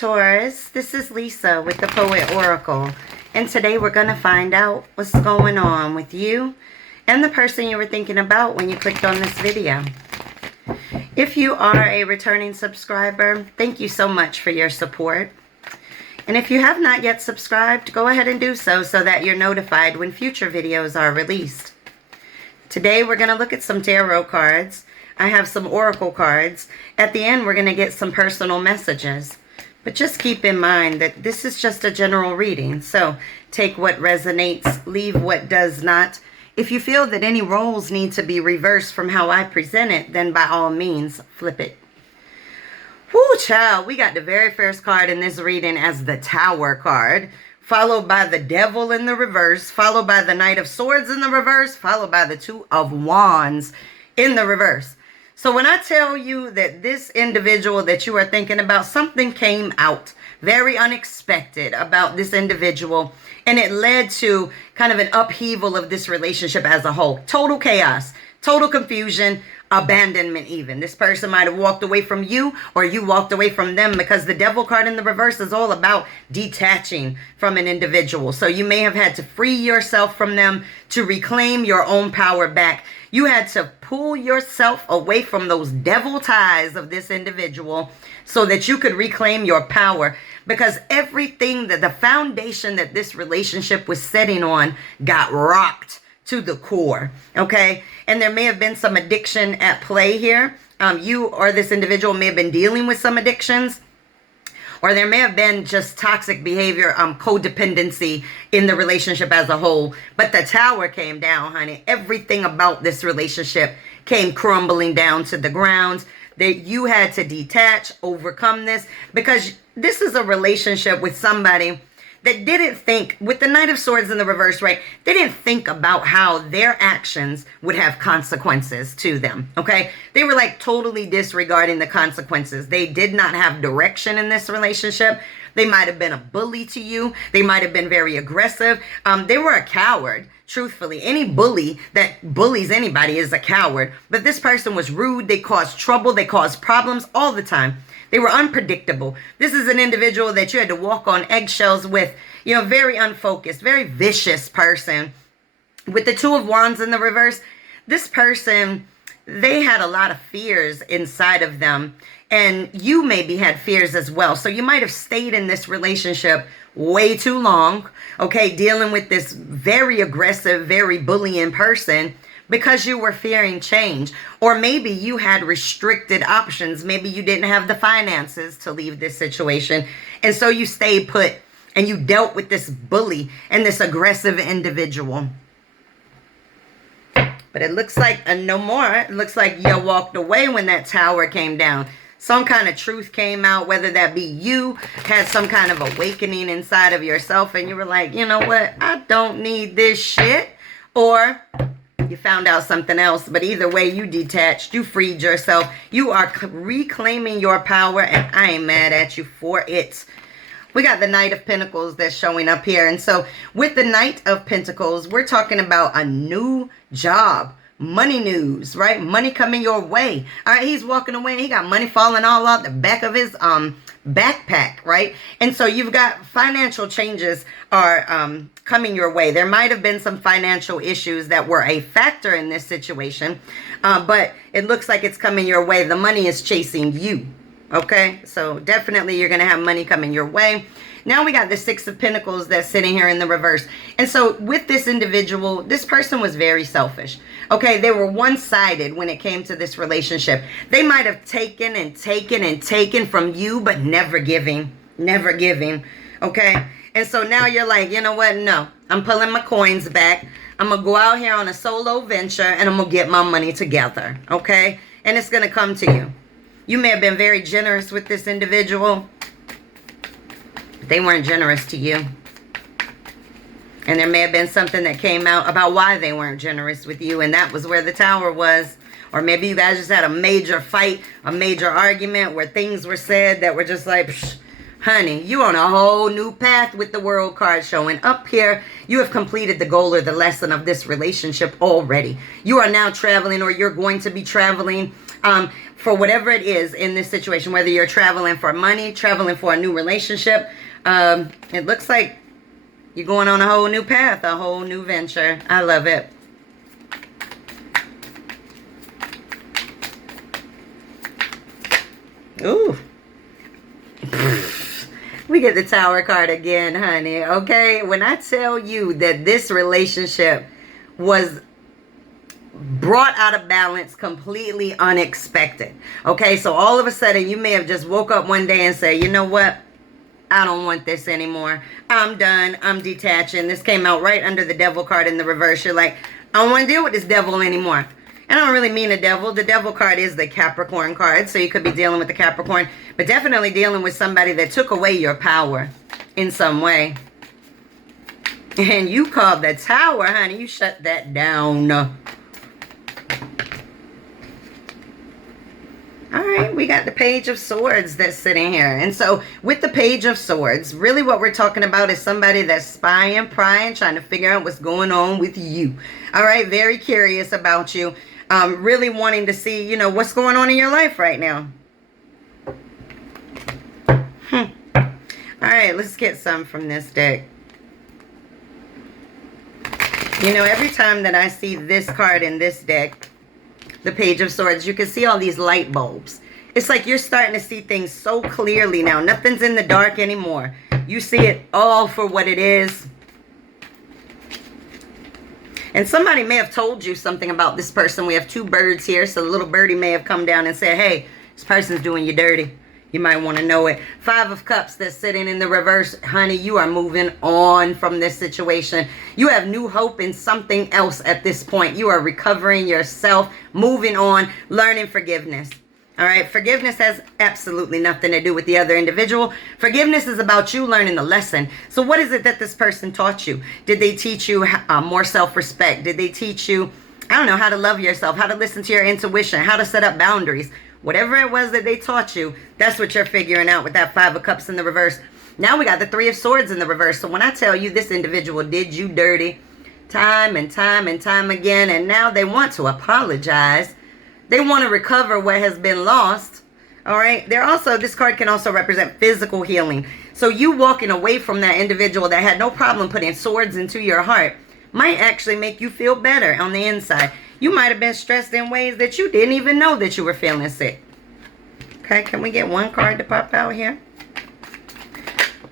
Taurus, this is Lisa with the Poet Oracle, and today we're going to find out what's going on with you and the person you were thinking about when you clicked on this video. If you are a returning subscriber, thank you so much for your support. And if you have not yet subscribed, go ahead and do so that you're notified when future videos are released. Today we're going to look at some tarot cards. I have some oracle cards. At the end, we're going to get some personal messages. But just keep in mind that this is just a general reading. So take what resonates, leave what does not. If you feel that any roles need to be reversed from how I present it, then by all means, flip it. Whoo, child, we got the very first card in this reading as the Tower card, followed by the Devil in the reverse, followed by the Knight of Swords in the reverse, followed by the Two of Wands in the reverse. So when I tell you that this individual that you are thinking about, something came out very unexpected about this individual, and it led to kind of an upheaval of this relationship as a whole. Total chaos, total confusion, abandonment even. This person might have walked away from you, or you walked away from them, because the Devil card in the reverse is all about detaching from an individual. So you may have had to free yourself from them to reclaim your own power back. You had to pull yourself away from those devil ties of this individual so that you could reclaim your power, because everything that the foundation that this relationship was setting on got rocked to the core. Okay. And there may have been some addiction at play here. You or this individual may have been dealing with some addictions, or there may have been just toxic behavior, codependency in the relationship as a whole. But the Tower came down, honey. Everything about this relationship came crumbling down to the ground. That you had to detach, overcome this, because this is a relationship with somebody that didn't think, with the Knight of Swords in the reverse, right? They didn't think about how their actions would have consequences to them, okay? They were like totally disregarding the consequences. They did not have direction in this relationship. They might have been a bully to you. They might have been very aggressive. They were a coward, truthfully. Any bully that bullies anybody is a coward. But this person was rude. They caused trouble. They caused problems all the time. They were unpredictable. This is an individual that you had to walk on eggshells with, you know, very unfocused, very vicious person. With the Two of Wands in the reverse, this person, they had a lot of fears inside of them. And you maybe had fears as well. So you might have stayed in this relationship way too long, okay, dealing with this very aggressive, very bullying person, because you were fearing change. Or maybe you had restricted options. Maybe you didn't have the finances to leave this situation. And so you stayed put and you dealt with this bully and this aggressive individual. But it looks like no more. It looks like you walked away when that Tower came down. Some kind of truth came out, whether that be you had some kind of awakening inside of yourself and you were like, you know what, I don't need this shit. Or you found out something else, but either way, you detached, you freed yourself. You are reclaiming your power, and I ain't mad at you for it. We got the Knight of Pentacles that's showing up here. And so with the Knight of Pentacles, we're talking about a new job. Money news, right? Money coming your way. All right, he's walking away and he got money falling all out the back of his backpack, right? And so you've got financial changes are coming your way. There might have been some financial issues that were a factor in this situation, but it looks like it's coming your way. The money is chasing you, okay? So definitely you're going to have money coming your way. Now we got the Six of Pentacles that's sitting here in the reverse. And so with this individual, this person was very selfish. Okay, they were one-sided when it came to this relationship. They might have taken and taken and taken from you, but never giving, never giving. Okay, and so now you're like, you know what? No, I'm pulling my coins back. I'm going to go out here on a solo venture and I'm going to get my money together. Okay, and it's going to come to you. You may have been very generous with this individual. They weren't generous to you. And there may have been something that came out about why they weren't generous with you. And that was where the Tower was. Or maybe you guys just had a major fight, a major argument where things were said that were just like, psh, honey, you on a whole new path with the World card showing up here. You have completed the goal or the lesson of this relationship already. You are now traveling, or you're going to be traveling For whatever it is in this situation, whether you're traveling for money, traveling for a new relationship, it looks like you're going on a whole new path, a whole new venture. I love it. Ooh. We get the Tower card again, honey. Okay, when I tell you that this relationship was brought out of balance, completely unexpected. Okay, so all of a sudden you may have just woke up one day and say, you know what? I don't want this anymore. I'm done. I'm detaching. This came out right under the Devil card in the reverse. You're like, I don't want to deal with this devil anymore. And I don't really mean a devil. The Devil card is the Capricorn card. So you could be dealing with the Capricorn, but definitely dealing with somebody that took away your power in some way. And you called the Tower, honey. You shut that down. All right, we got the Page of Swords that's sitting here. And so with the Page of Swords, really what we're talking about is somebody that's spying, prying, trying to figure out what's going on with you. All right, very curious about you. Really wanting to see, you know, what's going on in your life right now. All right, let's get some from this deck. You know, every time that I see this card in this deck, the Page of Swords, you can see all these light bulbs. It's like you're starting to see things so clearly now. Nothing's in the dark anymore. You see it all for what it is. And somebody may have told you something about this person. We have two birds here, so the little birdie may have come down and said, hey, this person's doing you dirty. You might want to know it. Five of Cups that's sitting in the reverse. Honey, you are moving on from this situation. You have new hope in something else at this point. You are recovering yourself, moving on, learning forgiveness. All right, forgiveness has absolutely nothing to do with the other individual. Forgiveness is about you learning the lesson. So what is it that this person taught you? Did they teach you more self-respect? Did they teach you, I don't know, how to love yourself, how to listen to your intuition, how to set up boundaries? Whatever it was that they taught you, that's what you're figuring out with that Five of Cups in the reverse. Now we got the Three of Swords in the reverse. So when I tell you this individual did you dirty time and time and time again, and now they want to apologize. They want to recover what has been lost. All right. They're also, this card can also represent physical healing. So you walking away from that individual that had no problem putting swords into your heart might actually make you feel better on the inside. You might have been stressed in ways that you didn't even know that you were feeling sick. Okay, can we get one card to pop out here?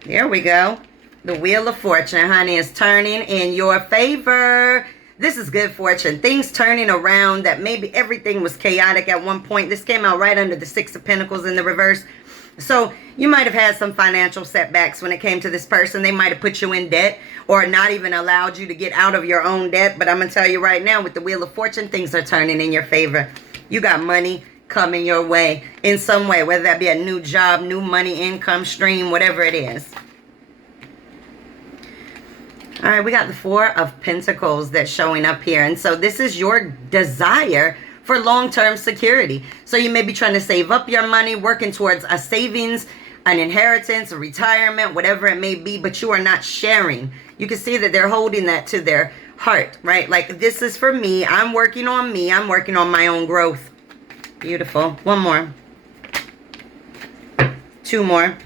There we go. The Wheel of Fortune, honey, is turning in your favor. This is good fortune. Things turning around that maybe everything was chaotic at one point. This came out right under the Six of Pentacles in the reverse. So you might have had some financial setbacks when it came to this person. They might have put you in debt or not even allowed you to get out of your own debt. But I'm going to tell you right now, with the Wheel of Fortune, things are turning in your favor. You got money coming your way in some way, whether that be a new job, new money, income stream, whatever it is. All right, we got the Four of Pentacles that's showing up here. And so this is your desire for long-term security. So you may be trying to save up your money, working towards a savings, an inheritance, a retirement, whatever it may be, but you are not sharing. You can see that they're holding that to their heart, right? Like, this is for me. I'm working on me. I'm working on my own growth. Beautiful. One more. Two more.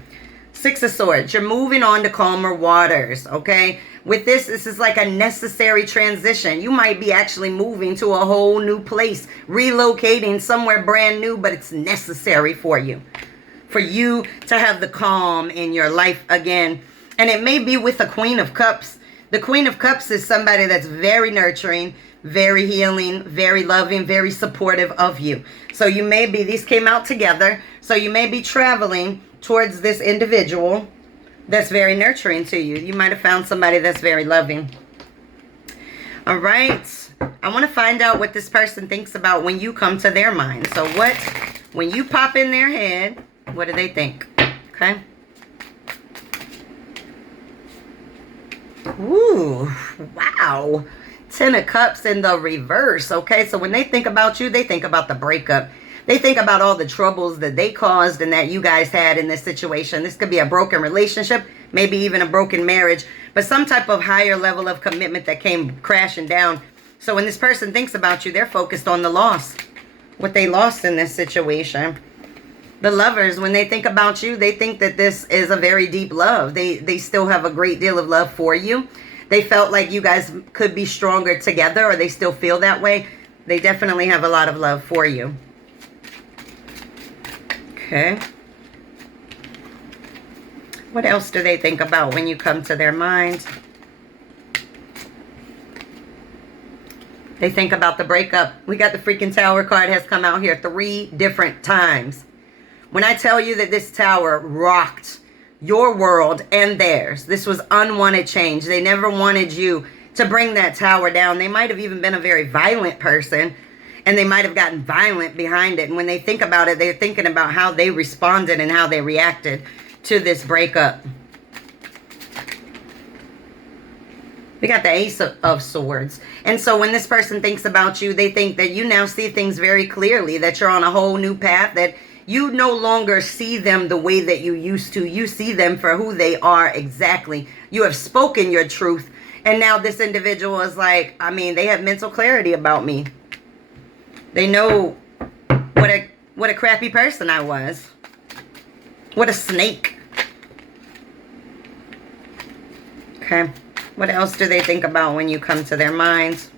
Six of Swords. You're moving on to calmer waters, okay? With this, this is like a necessary transition. You might be actually moving to a whole new place, relocating somewhere brand new, but it's necessary for you to have the calm in your life again. And it may be with the Queen of Cups. The Queen of Cups is somebody that's very nurturing, very healing, very loving, very supportive of you. So you may be, these came out together, so you may be traveling towards this individual that's very nurturing to you. You might have found somebody that's very loving. All right. I want to find out what this person thinks about when you come to their mind. So what, when you pop in their head, what do they think? Okay. Ooh, wow. Ten of Cups in the reverse. Okay, so when they think about you, they think about the breakup. They think about all the troubles that they caused and that you guys had in this situation. This could be a broken relationship, maybe even a broken marriage, but some type of higher level of commitment that came crashing down. So when this person thinks about you, they're focused on the loss. what they lost in this situation. The Lovers, when they think about you, they think that this is a very deep love. They still have a great deal of love for you. They felt like you guys could be stronger together, or they still feel that way. They definitely have a lot of love for you. Okay. What else do they think about when you come to their mind? They think about the breakup. We got the freaking Tower card has come out here 3 different times. When I tell you that this Tower rocked your world and theirs, this was unwanted change. They never wanted you to bring that Tower down. They might have even been a very violent person, and they might have gotten violent behind it. And when they think about it, they're thinking about how they responded and how they reacted to this breakup. We got the Ace of Swords. And so when this person thinks about you, they think that you now see things very clearly, that you're on a whole new path, that you no longer see them the way that you used to. You see them for who they are exactly. You have spoken your truth. And now this individual is like, I mean, they have mental clarity about me. They know what a crappy person I was. What a snake. Okay. What else do they think about when you come to their minds?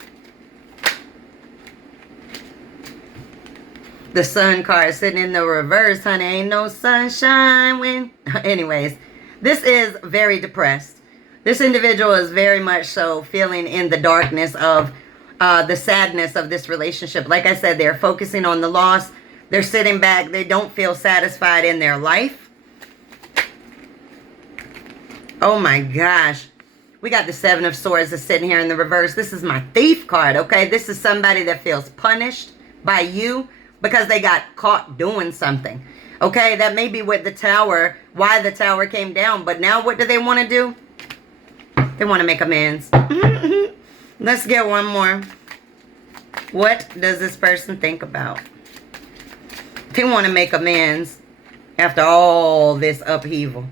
The Sun card sitting in the reverse, honey. Ain't no sunshine when... Anyways, this is very depressed. This individual is very much so feeling in the darkness of the sadness of this relationship. Like I said, they're focusing on the loss. They're sitting back. They don't feel satisfied in their life. Oh my gosh. We got the Seven of Swords that's sitting here in the reverse. This is my Thief card, okay? This is somebody that feels punished by you because they got caught doing something. Okay, that may be what the Tower, why the Tower came down. But now what do they want to do? They want to make amends. Let's get one more. What does this person think about? They want to make amends after all this upheaval.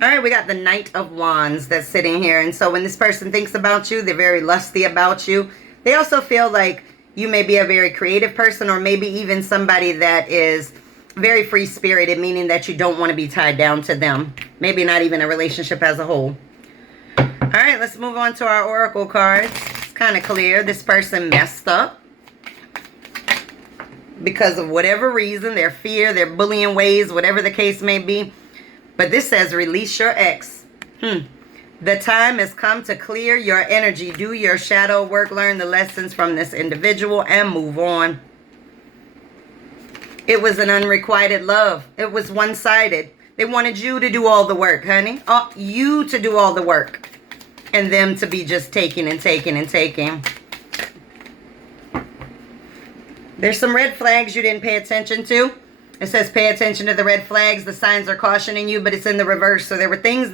All right, we got the Knight of Wands that's sitting here. And so when this person thinks about you, they're very lusty about you. They also feel like you may be a very creative person, or maybe even somebody that is very free-spirited, meaning that you don't want to be tied down to them. Maybe not even a relationship as a whole. All right, let's move on to our Oracle cards. It's kind of clear. This person messed up because of whatever reason, their fear, their bullying ways, whatever the case may be. But this says, release your ex. The time has come to clear your energy. Do your shadow work. Learn the lessons from this individual and move on. It was an unrequited love. It was one-sided. They wanted you to do all the work, honey. Oh, you to do all the work. And them to be just taking and taking and taking. There's some red flags you didn't pay attention to. It says pay attention to the red flags. The signs are cautioning you, but it's in the reverse. So there were things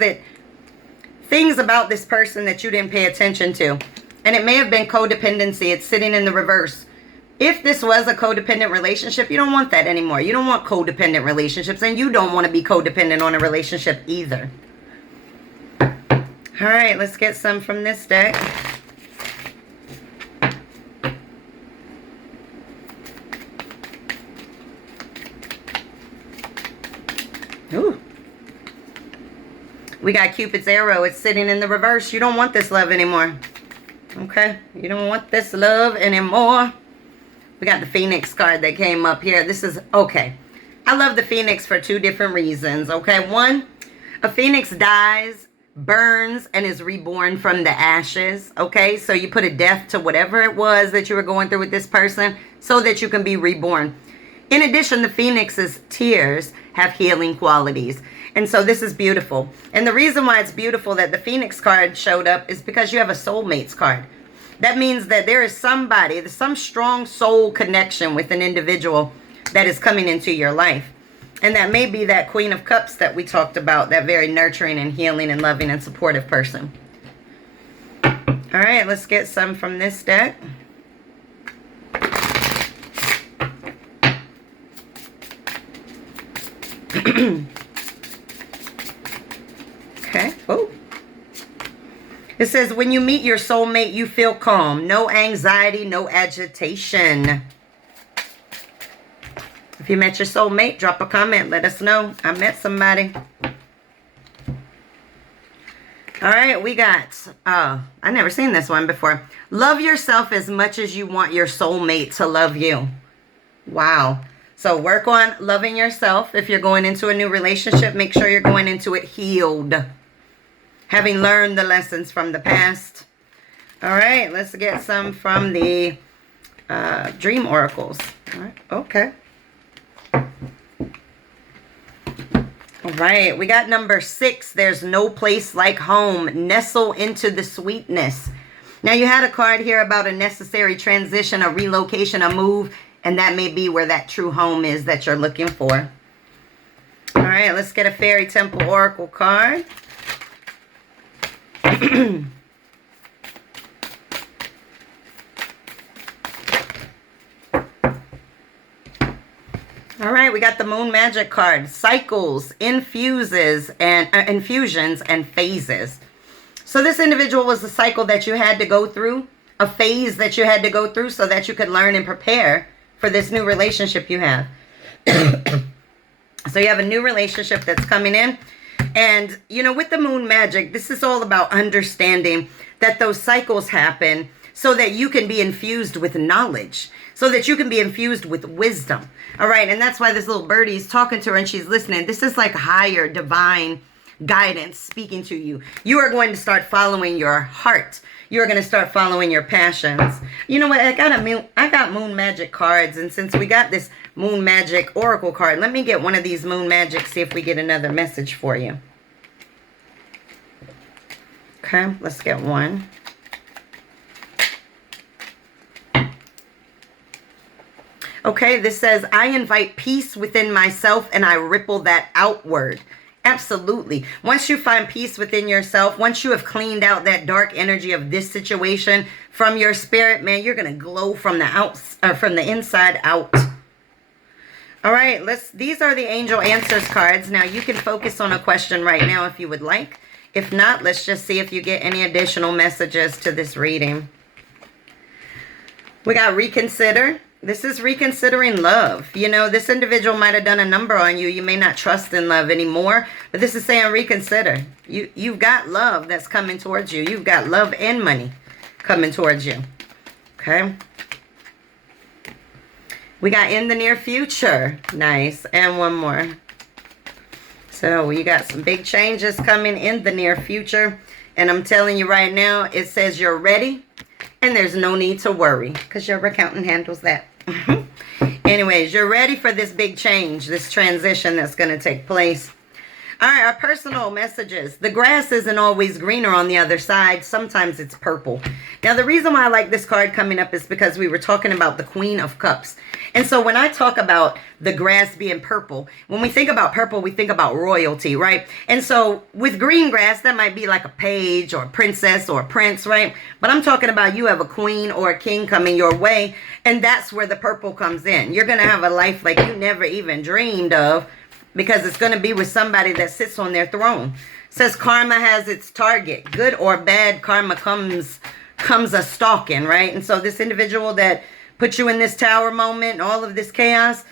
about this person that you didn't pay attention to. And it may have been codependency. It's sitting in the reverse. If this was a codependent relationship, you don't want that anymore. You don't want codependent relationships, and you don't want to be codependent on a relationship either. All right, let's get some from this deck. Ooh. We got Cupid's arrow. It's sitting in the reverse. You don't want this love anymore. Okay? You don't want this love anymore. We got the Phoenix card that came up here. This is, okay. I love the Phoenix for 2 different reasons. Okay? One, a Phoenix dies, burns, and is reborn from the ashes. Okay? So you put a death to whatever it was that you were going through with this person so that you can be reborn. In addition, the Phoenix's tears have healing qualities. And so this is beautiful. And the reason why it's beautiful that the Phoenix card showed up is because you have a soulmates card. That means that there is somebody, there's some strong soul connection with an individual that is coming into your life. And that may be that Queen of Cups that we talked about, that very nurturing and healing and loving and supportive person. All right, let's get some from this deck. Okay. Oh. It says, when you meet your soulmate, you feel calm. No anxiety, no agitation. If you met your soulmate, drop a comment. Let us know. I met somebody. All right, we got, I never seen this one before. Love yourself as much as you want your soulmate to love you. Wow. So work on loving yourself. If you're going into a new relationship, make sure you're going into it healed. Having learned the lessons from the past. All right, let's get some from the dream oracles. All right, okay. All right, we got number 6. There's no place like home. Nestle into the sweetness. Now, you had a card here about a necessary transition, a relocation, a move, and that may be where that true home is that you're looking for. All right, let's get a Fairy Temple Oracle card. All right, we got the Moon Magic card. Cycles, infusions, and phases. So this individual was a cycle that you had to go through, a phase that you had to go through so that you could learn and prepare for this new relationship you have. So you have a new relationship that's coming in. And, you know, with the Moon Magic, this is all about understanding that those cycles happen so that you can be infused with knowledge, so that you can be infused with wisdom. All right, and that's why this little birdie is talking to her and she's listening. This is like higher divine guidance speaking to you. You are going to start following your heart. You're going to start following your passions. You know what? I got Moon Magic cards, and since we got this Moon Magic Oracle card, let me get one of these Moon Magic, see if we get another message for you. Okay, let's get one. Okay, this says, I invite peace within myself and I ripple that outward. Absolutely. Once you find peace within yourself, once you have cleaned out that dark energy of this situation from your spirit, man, you're going to glow from the inside out. All right, these are the Angel Answers cards. Now, you can focus on a question right now if you would like. If not, let's just see if you get any additional messages to this reading. We got reconsider. This is reconsidering love. You know, this individual might have done a number on you. You may not trust in love anymore, but this is saying reconsider. You've got love that's coming towards you. You've got love and money coming towards you. Okay. We got in the near future. Nice. And one more. So you got some big changes coming in the near future. And I'm telling you right now, it says you're ready and there's no need to worry because your accountant handles that. Anyways, you're ready for this big change, this transition that's going to take place. All right, our personal messages. The grass isn't always greener on the other side. Sometimes it's purple. Now, the reason why I like this card coming up is because we were talking about the Queen of Cups. And so when I talk about the grass being purple, when we think about purple, we think about royalty, right? And so with green grass, that might be like a page or a princess or a prince, right? But I'm talking about you have a queen or a king coming your way, and that's where the purple comes in. You're going to have a life like you never even dreamed of, because it's going to be with somebody that sits on their throne. It says karma has its target. Good or bad karma comes a stalking, right? And so this individual that put you in this tower moment, all of this chaos,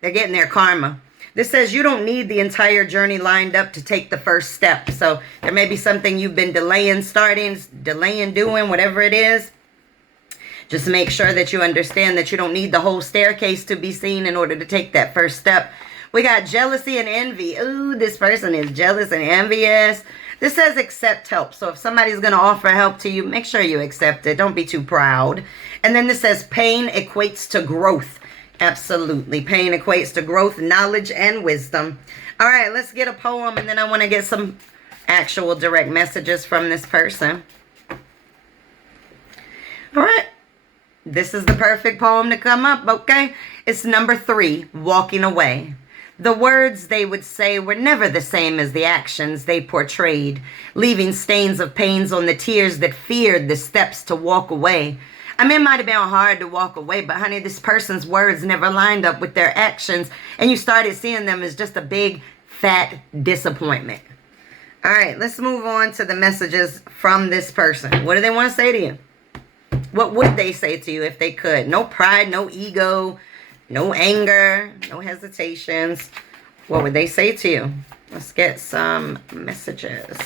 they're getting their karma. This says you don't need the entire journey lined up to take the first step. So there may be something you've been delaying starting, delaying doing, whatever it is. Just make sure that you understand that you don't need the whole staircase to be seen in order to take that first step. We got jealousy and envy. Ooh, this person is jealous and envious. This says accept help. So if somebody's going to offer help to you, make sure you accept it. Don't be too proud. And then this says pain equates to growth. Absolutely. Pain equates to growth, knowledge, and wisdom. All right, let's get a poem. And then I want to get some actual direct messages from this person. All right. This is the perfect poem to come up, okay? It's number 3, Walking Away. The words they would say were never the same as the actions they portrayed, leaving stains of pains on the tears that feared the steps to walk away. I mean, it might have been hard to walk away, but honey, this person's words never lined up with their actions, and you started seeing them as just a big, fat disappointment. All right, let's move on to the messages from this person. What do they want to say to you? What would they say to you if they could? No pride, no ego, no anger, no hesitations. What would they say to you? Let's get some messages.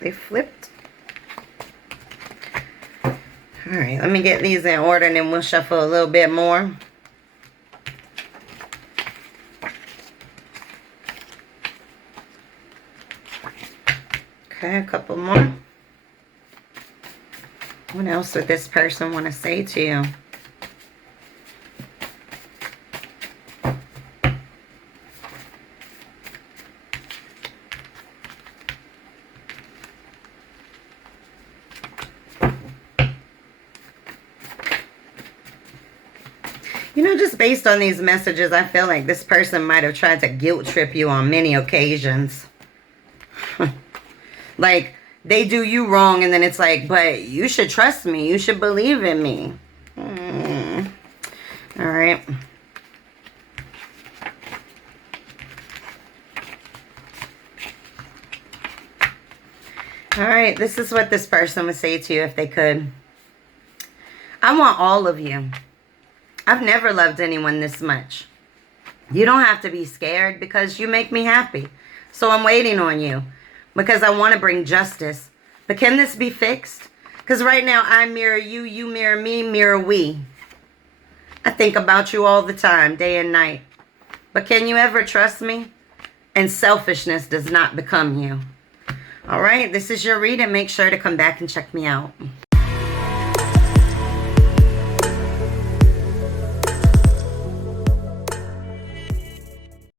They flipped. All right, let me get these in order and then we'll shuffle a little bit more. Okay, a couple more. What else would this person want to say to you? You know, just based on these messages, I feel like this person might have tried to guilt trip you on many occasions. Like, they do you wrong, and then it's like, but you should trust me. You should believe in me. All right. All right, this is what this person would say to you if they could. I want all of you. I've never loved anyone this much. You don't have to be scared because you make me happy. So I'm waiting on you because I want to bring justice. But can this be fixed? Because right now I mirror you, you mirror me, mirror we. I think about you all the time, day and night. But can you ever trust me? And selfishness does not become you. All right, this is your reading. Make sure to come back and check me out.